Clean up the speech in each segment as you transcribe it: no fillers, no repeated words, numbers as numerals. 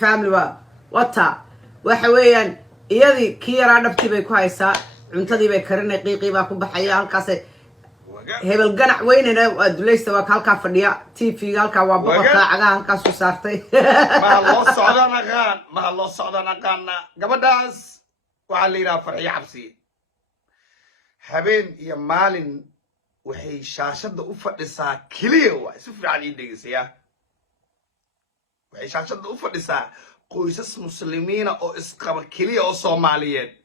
family wata waxa weeyaan iyadii kii yaraa dhabtii bay ku haysaa cuntadii bay karinay qiiqii baa ku baxaya halkaas hebel ganac weynana waa dulaysta waa halka fadhiya TV halka waa boqorka cagaa halkaas u saartay ma loo socdana qaan gabadhaas waxa la yiraahdaa Farxiyo Cabsi habeen iyo maalin waxay shaashada u fadhisaa kaliya waa si fiican ii dhageysiya waxay shaashada u fadhisaa qoysas muslimiina oo isqaba kaliya oo Soomaaliyeed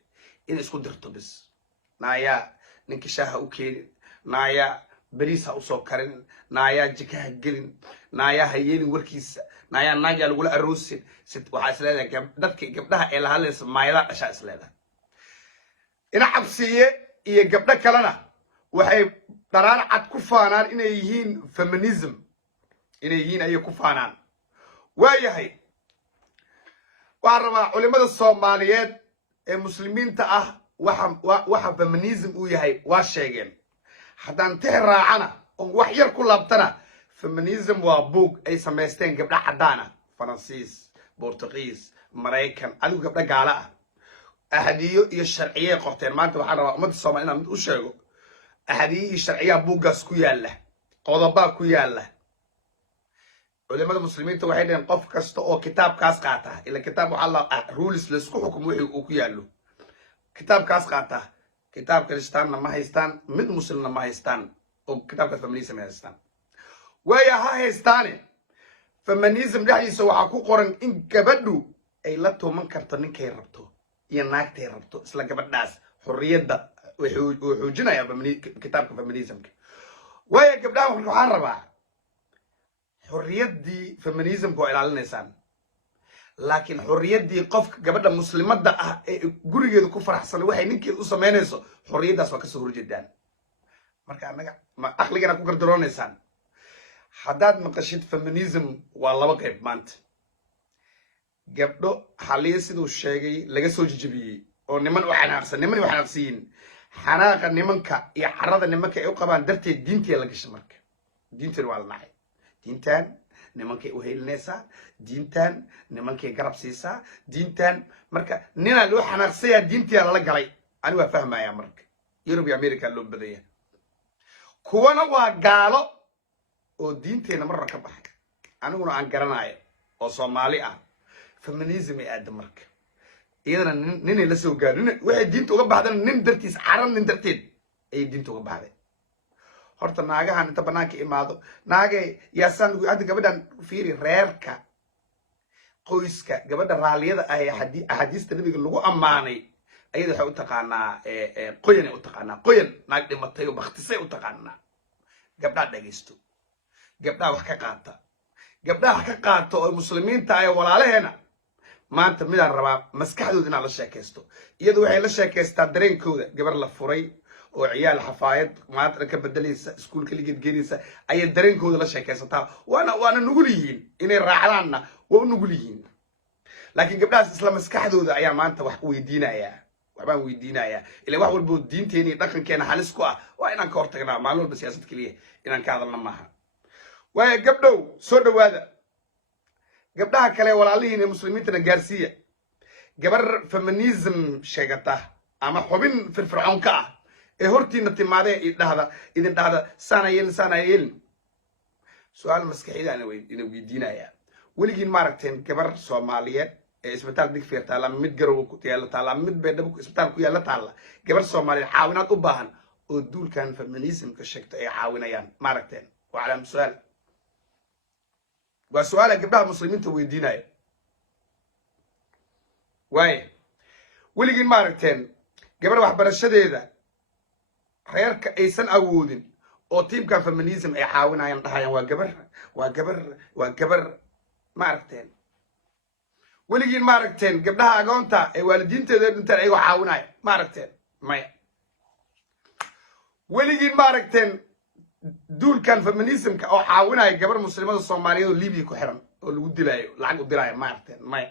in isku dirto bis naaya ninka shaaha u keenin naaya bariisa u soo karin naaya jikaha gelin naaya hayeen warkiisa naaya naaga lagu aroosin waxa isleedahay dadka gabdhaha ee la hadlaysa maayada dhasha isleedahay ina Cabsiye iyo gabdha kalena waxay daraar cad ku faanaan inay yihiin feminism inay yihiin ay ku faanaan waayahay waa raba culimada Soomaaliyeed ee muslimiinta ah waxa feminism uu yahay waa sheegeen haddaan tixraacana oo wax yar ku laabtana feminism waa book ay sameysteen gabdha cadaan Faransiis Portugiis Mareykan adigu gabdha gaala ah ahadiyo iyo sharciye qorteen maanta waxaan rabaa ummadda Soomaaliyeed mid u sheego ahadiyo iyo sharciye buugaas ku yaala qodobbaa ku yaala culimada muslimiinta waxay dhaheen qof kasta oo kitaabkaas qaata ila kitaab waxa la rules la isku xukumo wixii uu ku yaalo kitaabkaas qaata kitaab kristaanna ma haystaan mid muslimna ma haystaan oo kitaabka feminism haystaan waya ha haystaane feminism dhexdiisa waxa ku qoran in gabadhu ay la tuuman karto ninkay rabto iyo naagtay rabto isla gabadhaas xorriyada wuxuu xoojinayaa kitaabka feminismka waya gabdhaha waxaan rabaa xorriyadii feminismka oo ilaalinaysaan laakiin xorriyadii qofka gabadha muslimada ah ee gurigeedu ku faraxsan waxay ninkeedu u sameynayso xorriyadaas waa ka soo horjeedaan marka anaga aqligana ku gardaroonaysaan haddaad maqashid feminism waa laba qayb maanta gabdho xaliye siduu sheegay laga soo jijibiyey oo niman u xanaaqsiin xanaaqa nimanka iyo carada nimanka ay u qabaan darteed diintii la gashay marka diintii waa la nacay diintan nimankay u heelinaysaa diintan nimankay garab siisaa diintan marka nina loo xanaaqsaya diintii la galay ani waa fahmaya marka Europe iyo America loo badaya kuwana waa gaalo oo diinteena marra ka baxay aniguna aan garanayo oo Soomaali ah feminism ay aad marka iyadana nin la soo gaarin waxay diinta uga baxdaan nin dartiis caran nin darteed ay diinta uga baxday horta naagahan inta banaanka imaado naagay yaasan hadda gabadhan fiiri reerka qoyska gabadha raaliyada ah ee ahadiista nabiga lagu amaanay ayada waxay u taqaanaa qoyan ay u taqaanaa qoyan naag dhimatay oo bakhtisay u taqaanaa gabdha dhageysto gabdha wax ka qaata oo muslimiinta ay walaalaheena maanta midaan rabaa maskaxdooda inaan la sheekaysto iyadu waxay la sheekaystaa dareenkooda gabar la furay oo ciyaal xafaayad maanta ka bedelaysa iskuulka ligeed gelinaysa ay dareenkooda la sheekaysataa waana nugul yihiin inay raacdaanna waa nugul yihiin laakiin gabdhaas isla maskaxdooda ayaa maanta wax waxbaan weydiinayaa ilaa wax walba diinteena iyo dhaqankeena halis ku ah waa inaan ka hortagnaa maalin walba siyaasad kaliya inaan ka hadalna maaha waayo gabdhow soo dhawaada gabdhaha kale walaalihiin ee muslimiintana gaarsiiya gabar feminism sheegata ama xubin firfircoon ka ah ee hortiina timaadee idin dhahda sana yeelin su'aal maskaxiyada ana weydiinayaa weligiin ma aragteen gabar Soomaaliyeed ee isbitaal Digfeer taala mid garow ku yaala taala mid beedhab isbitaal ku yaala taala gabar Soomaaliyeed caawinaad u baahan oo duulkan feminism ka sheegto ay caawinayaan ma aragteen waa calaam su'aal waa su'aal gabdhaha muslimiinta weydiinaya waay weligiin ma aragteen gabar waxbarashadeeda reerka aysan awoodin oo tiimkan feminism ay caawinayaan dhahayaan waa gabar ma aragteen weligiin ma aragteen gabdhaha agoonta ee waalidiinteeda dhintaan ayagoo caawinaya ma aragteen maya weligiin ma aragteen duulkan feminismka oo caawinaya gabar muslimada Soomaaliyeed oo Liibiya ku xiran oo lagu dilaayo lacag u dilaayo ma aragteen maya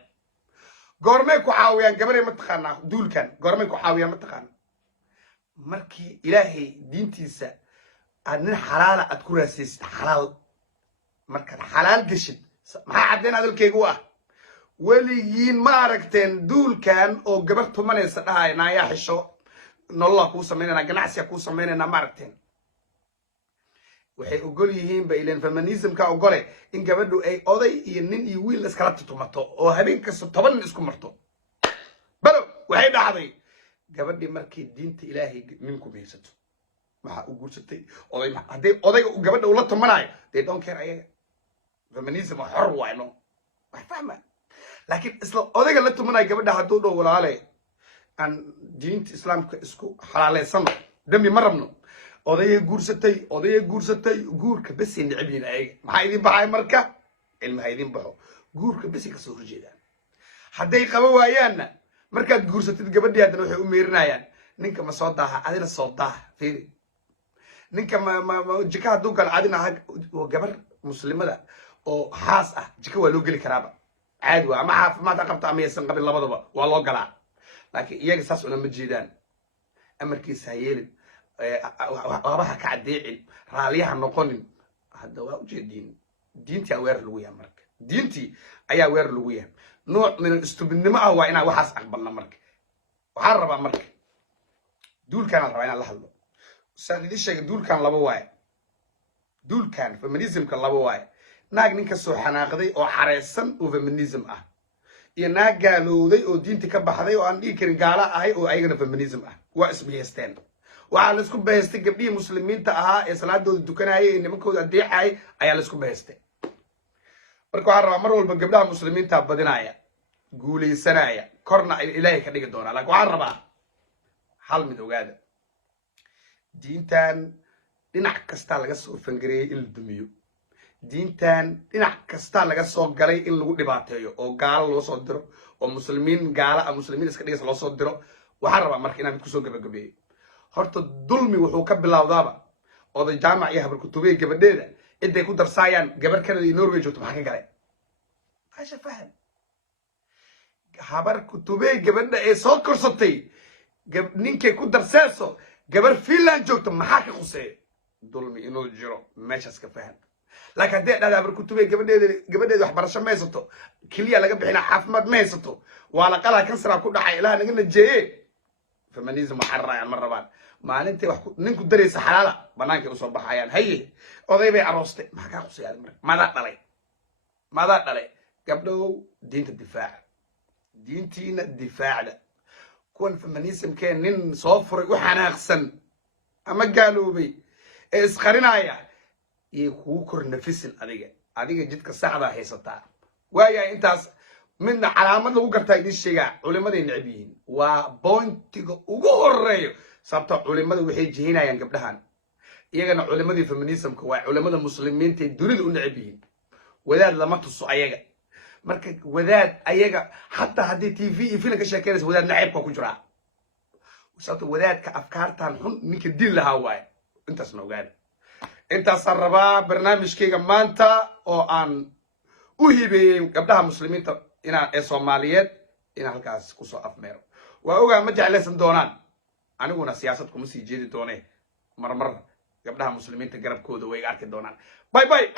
goormay ku caawiyaan gabar ma taqaanaa duulkan goormay ku caawiyaan ma taqaan markii ilaahay diintiisa aan xalaal aad ku raasaysid xalaal marka xalaal gashid maxaa cadeen hadalkaygu ah weligiin ma aragteen duulkan oo gabar tumanaysa dhahay naayaa xisho nolola kuu samaynayna ganacsiga kuu samaynayna ma aragteen waxay ogol yihiin ba ileen feminismka ogole in gabadhu ay oday iyo nin iyo wiil iskala tumato oo habeen kasta 10 nin isku marto balo waxay dhacday gabadhii markii diinta ilaahay ninku meeysato waxa uu guursatay oday haday odayga gabadha ula tumanayo they don't care ayaga feminism xor waayno wax fahma laakiin isla odayga la tumanayo gabadha haduu dhow walaale aan diinta islaamka isku xalaaleysan dambi ma rabno odayga guursatay guurka bas in cibin ayaga maxay idin baxay marka ilmaha idin baxo guurka bas ka soo horjeedaan haday qaba waayaanna markaad guursatid gabadhii hadana waxay u meerinayaan ninka ma soo daaha adina soo daah fiiri ninka ma jika haduu gal adina oo gabar muslimada oo xaas ah jika waa loo gali karaaba caadi waa ama caafimaad qabta ama yeesan qabin labadaba waa loo galaa laakiin iyaga saas una ma jeedaan amarkiisa yeelin waxa ka cadeecin raaliyaha noqonin hadda waa u jeedin diintii weer lagu yahay marka diintii ayaa weer lagu yahay nooc min istubnimo ah waa inaan waxaas aqbalna marka waxaan rabaa marka duulkan aan rabaa inaan la hadlo saadidi sheegay duulkan laba waay duulkan feminismka laba waay naag ninka soo xanaaqday oo xareysan oo feminism ah iyo naag gaalowday oo diinta ka baxday oo aan dhigi karin gaala ahay oo ayagana feminism ah waa isbiyeesteen waxaa la isku bahaystay gabdhihii muslimiinta ahaa ee salaadooda dukanayay ee nimankooda adeecayay ayaa la isku bahaystay marka waxaan rabaa mar walba gabdhaha muslimiinta badinaya guuleysanaya korna ilaahay ka dhigi doonaa laakiin waxaan rabaa hal mid ogaada diintan dhinac kasta laga soo fangareeyay in la dumiyo diintan dhinac kasta laga soo galay in lagu dhibaateeyo oo gaalo loo soo diro oo muslimiin gaala muslimiin iska dhigaysa loo soo diro waxaan rabaa marka inaan mid kusoo gabagabeeyo horta dulmi wuxuu ka bilowdaaba oday jaamac iyo habar kutubey gabadheeda ciday ku darsaayaan gabar Canada iyo Norway joogto maxaa ka galay aasha faham habar kutubey gabadha ee soo korsatay ninkay ku darseeso gabar Finland joogto maxaa ka qusay dulmi inuu jiro meeshaas ka faham laakiin hadii dhada habar kutubey gabadheeda wax barasho meeysato kaliya laga bixina caafimaad meeysato waa la qalaa kansar ku dhacay ilaaha naga najeeyay feminism xarrayaan mar rabaan maalintii wax ninku dareysa xalaala banaanka u soo baxayaan haye oday bay aroostay maxaa ka qusay mada dhalay gabdhow diinta difaac diintiina difaacda kuwan feminism keen nin soo furay u xanaaqsan ama gaaloobay ee isqarinaya iyo ku kor nafisin adiga jidka saxda haysataa waaya intaas midna calaamad lagu gartaa idin sheega culimaday necab yihiin waa pointiga ugu horeeyo sababta culimadu waxay jihinayaan gabdhahan iyagana culimadii feminismka waa culimada muslimiinta dunida u necab yihiin wadaad lama tuso ayaga marka wadaad ayaga hatta hadii TV iyo film ka sheekeynaysa wadaad naciibka ku jira sababta wadaadka afkaartan xun ninka diin lahaa waay intaas noogaad intaas rabaa barnaamijkayga maanta oo aan u hibeeyay gabdhaha muslimiinta inaan ee Soomaaliyeed inaan halkaas ku soo afmeero waa ogaa ma jeclaysan doonaan aniguna siyaasad kuma sii jeedi doonee marmar gabdhaha muslimiinta garabkooda way arki doonaan bye bye